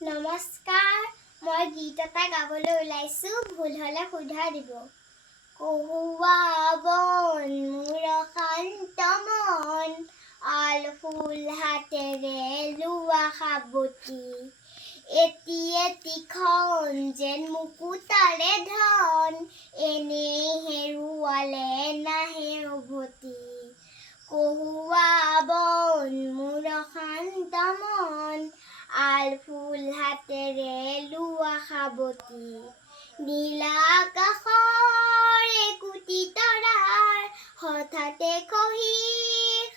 নমস্কাৰ, মই গীত এটা গাবলৈ ওলাইছোঁ, ভুল হ'লে শুধৰাই দিব। কহুৱা বন, মোৰ শান্ত মন, আল ফুল হাতেৰে লোৱা সাৱটি এটি এটিখন যেন মুকুতাৰে ধন এনেই হেৰুৱালে নাহে উভতি কহুৱা বন, মোৰ শান্ত মন, আল ফুল হাতেৰে লোৱা সাৱটি নীলা আকাশৰ একোটি তৰাৰ, হঠাতে খহি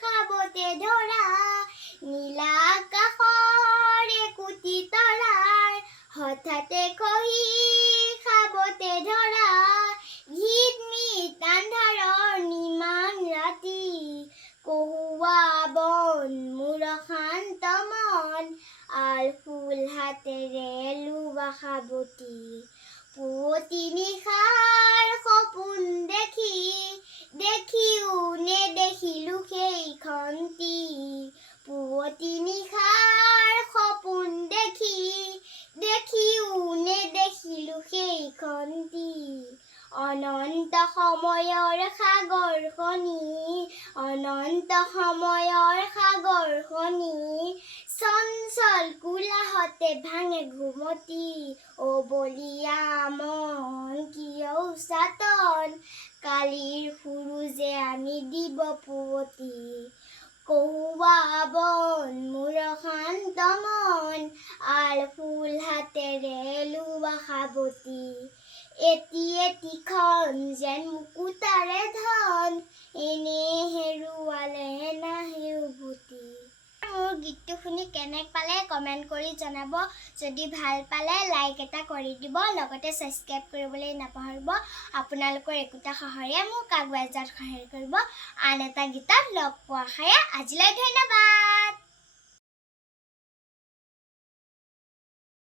সাৱতে ধৰা। নীলা আকাশৰ একোটি তৰাৰ, হঠাতে খহি সাৱতে ধৰা। ঘিতমিত আন্ধাৰৰ নিমাং ৰাতি। কহুৱা বন, মোৰ শান্ত মন আল ফুল হাতেৰে লোৱা সাৱটি পুৱতি নিশাৰ সপোন দেখি দেখিও নেদেখিলো সেইখনটি পুৱতি নিশাৰ সপোন দেখি দেখিও নেদেখিলো সেইখনটি অনন্ত সময়ৰ সাগৰখনি অনন্ত সময়ৰ সাগৰখনি চঞ্চল কোলাহতে ভাঙে ঘুমতি। অ বলিয়া মন কিয় উচাতন কালিৰ সুৰুজে আমি দিব পুৱতি। কহুৱা বন, মোৰ শান্ত মন আল ফুল হাতেৰে লোৱা সাৱটি এটি এটিখন যেন মুকুতাৰে ধন, এনে হেৰুৱালে নাহে উভতি মোৰ গীতটো শুনি কেনে পালে কমেণ্ট কৰি জনাব। যদি ভালো পালে লাইক এটা কৰি দিব, লগতে ছাবস্ক্ৰাইব কৰিবলৈ নাপাহৰিব। আপোনালোকৰ একোটা সহায়ে মোক আগুৱাই যোৱাত সহায় কৰিব। আন এটা গীতত লগ পোৱা আশাৰে আজিলৈ ধন্যবাদ!